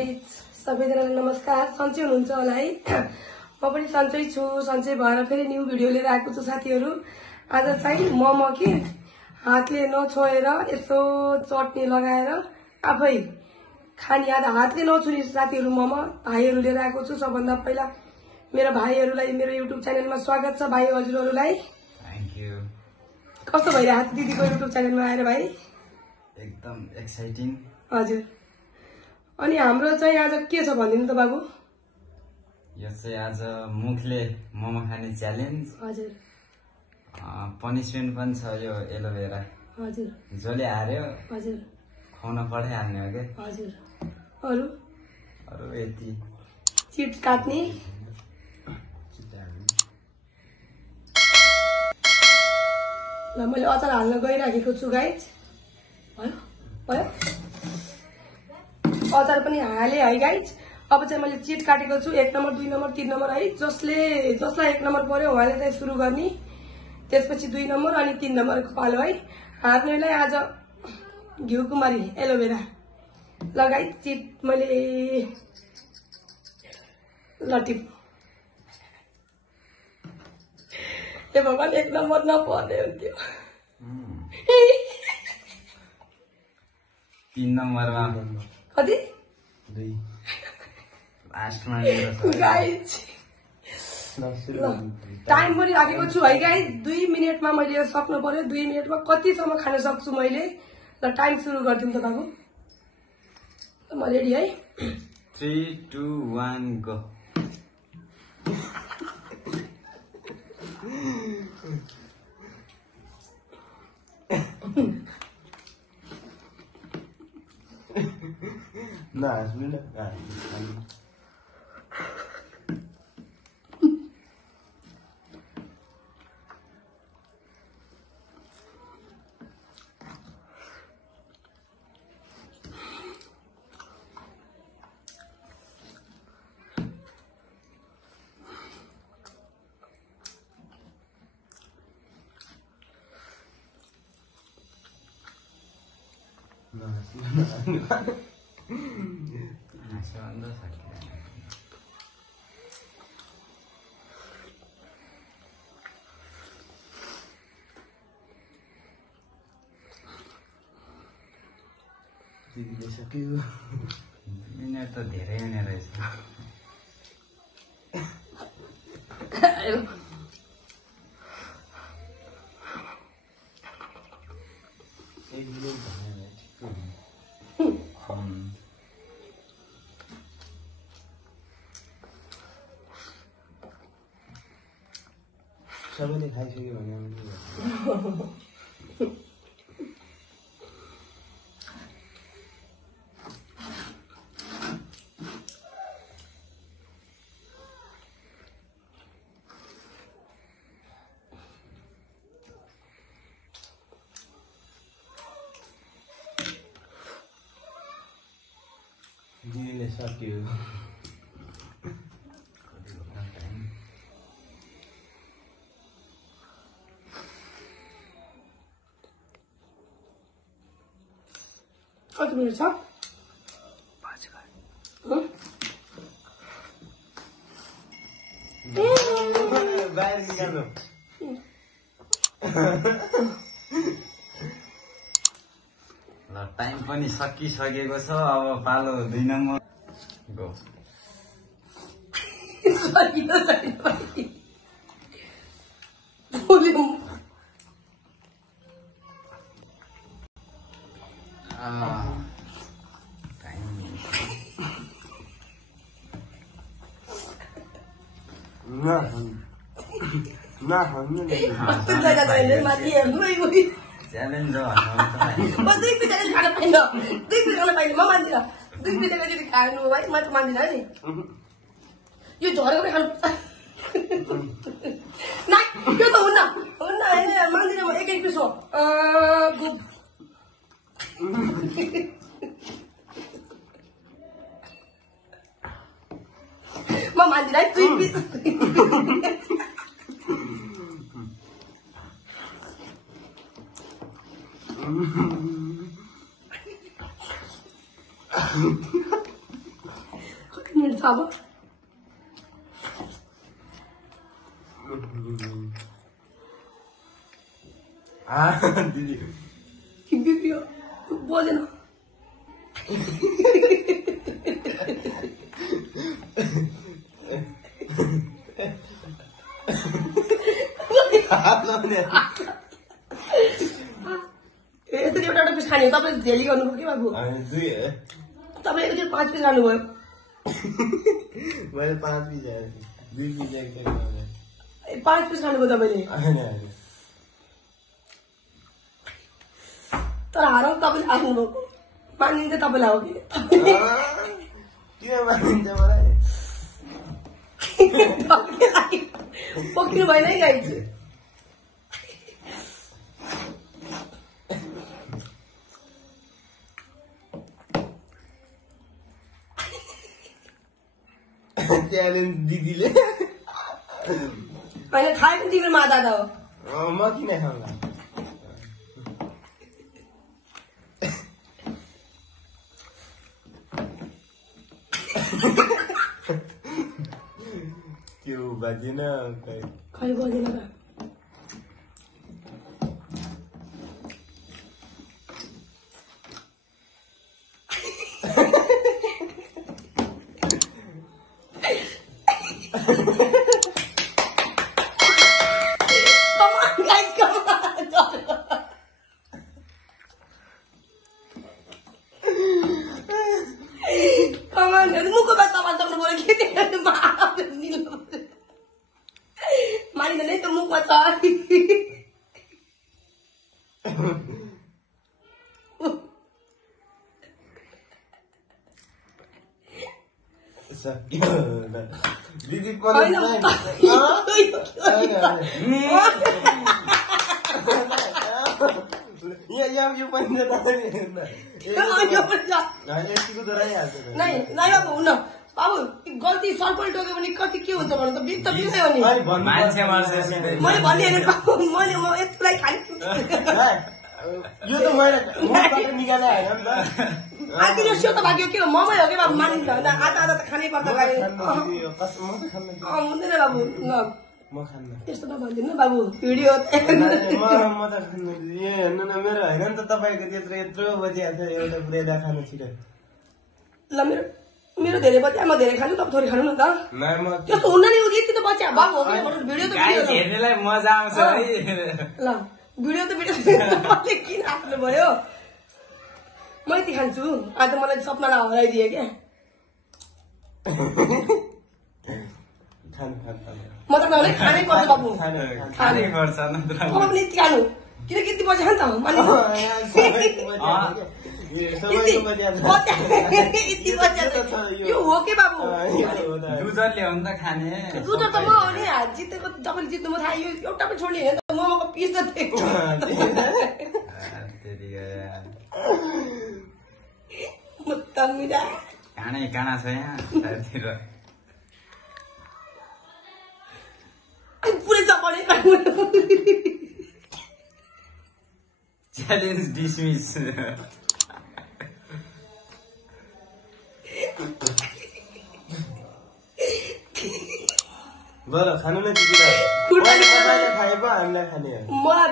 Guys सबैजनालाई नमस्कार। सन्चै हुनुहुन्छ होला है। म पनि सन्चै छु। सन्चै भएर फेरि न्यू भिडियो लिएर आएको छु साथीहरू। आज चाहिँ मोमो के हातले नछोएर यसो चटनी लगाएर आफै खाने, आज हातले नछुने साथीहरू मोमो भाइहरू लिएर आएको छु। सबभन्दा पहिला मेरो भाइहरूलाई मेरो युट्युब च्यानलमा स्वागत छ। भाइ हजुरहरूलाई थ्याङ्क यू। कस्तो भइरहेको दिदीको युट्युब च्यानलमा आएर भाइ? एकदम एक्साइटिङ। हजुर। अनि हाम्रो चाहिँ आज के छ भनिदिनु त बाबु? यो चाहिँ आज मुखले मोमो खाने च्यालेन्ज। हजुर। पनिसमेन्ट पनि छ यो एलोभेरा। हजुर। जसले हार्यो हजुर खुवाउन पठाइहाल्ने हो क्या। हजुर। अरू अरू यति चिट काट्ने। ल मैले अचार हाल्न गइराखेको छु गाइज। भयो भयो अचार पनि हाले है गाइज। अब चाहिँ मैले चिट काटेको छु 1 नम्बर 2 नम्बर 3 नम्बर है। जसलाई 1 नम्बर पर्यो उहाँले चाहिँ सुरु गर्ने, त्यसपछि 2 नम्बर अनि 3 नम्बरको पालो है। हार्नेलाई आज घिउ कुमारी एलोभेरा लगाई चिट मैले लटिप। ए भगवान 1 नम्बर नपर्ने हुन्थ्यो। 3 नम्बरमा कति 2 लास्टमा गाइज। टाइम पनि राखेको छु है गाइज। 2 मिनटमा मैले यो सक्नु पर्यो। 2 मिनटमा कतिसम्म खान सक्छु मैले? ल टाइम सुरु गरिदिउँ त बाबु। म रेडी है। 3 2 1 गो। मिनेट त धेरै हुने रहेछ। सबैले खाइसक्यो भने दिदीले सक्यो। कति मिनट छ? बाहिर निकाल्नु। ल टाइम पनि सकिसकेको छ। अब पालो 2 नम्बर गो। च्यालेन्ज हो यो झरेको खानु त्यो त हुन्न हुन्न मान्दिनँ म। 1 पिस हो। म मान्दिनँ 2 पिस। छ अब दिदी बिग्रियो बोलेन यसरी एउटा पिस खाने हो तपाईँले झेली गर्नुभयो कि बाबु तपाईँ एकचोटि 5 पिस खानुभयो मैले 5 पिस 2 पिस 5 पिस खानुभयो तपाईँले तर हारौँ तपाईँले आफ्नुभयो मानिन्छ तपाईँलाई हो कि किन मानिन्छ मलाई पक्रिनु भएन है गाई च्यालेन्ज दिदीले होइन खाएको तिम्रो माता त हो म किन खाउँला त्यो बाजेन खै बोल्दैन त मुखको बात तपाईँ सक्नु पर्यो के मानिँदैन है त मुखमा छ दिदी यो पनि बाबु हुन बाबु गल्ती सर्कल टोक्यो भने कति के हुन्छ भन्नु त बिग त बिग्रै हो नि मैले भनिहालेँ बाबु मैले म यत्रोलाई खाने यो त मैले निकाले होइन नि त आखिर यो सेतो भाग्यो के हो ममै हो कि बाबु मानिन्छ होइन आधा आधा त खानै पर्छ हुँदैन बाबु म खान्न त्यस्तो त भन्दिनँ बाबु भिडियो म त खान्न यो हेर्नु न मेरो होइन नि त तपाईँको त्यत्रो यत्रो बजिहाल्छ एउटा पुरै खानु छिटो ल मेरो धेरै बच्चा म धेरै खानु तपाईँ थोरै खानु न त त्यस्तो हुन्न नि यति त बच्चा बाबु हो भिडियो त हेर्नेलाई मजा आउँछ है ल भिडियो त भिडियो किन आफ्नो भयो म यति खान्छु आज मलाई सपनालाई हराइदिए क्या म त नहुने खानै पर्छ बाबु खानै पर्छ नत्र अब पनि यति खानु किनकि यति बच्चा खान्छ यो हो के बाबु लुजरले हो नि त खाने लुजर त म हो नि जितेको तपाईँले जित्नु म थाहा यो एउटा पनि छोड्ने होइन त मोमोको पिस त खानै काँडा छ यहाँ चारतिर पुरै चपाउने च्यालेन्ज डिसमिस बरं खानु नै दिदी खाएको हामीलाई खाने मलाई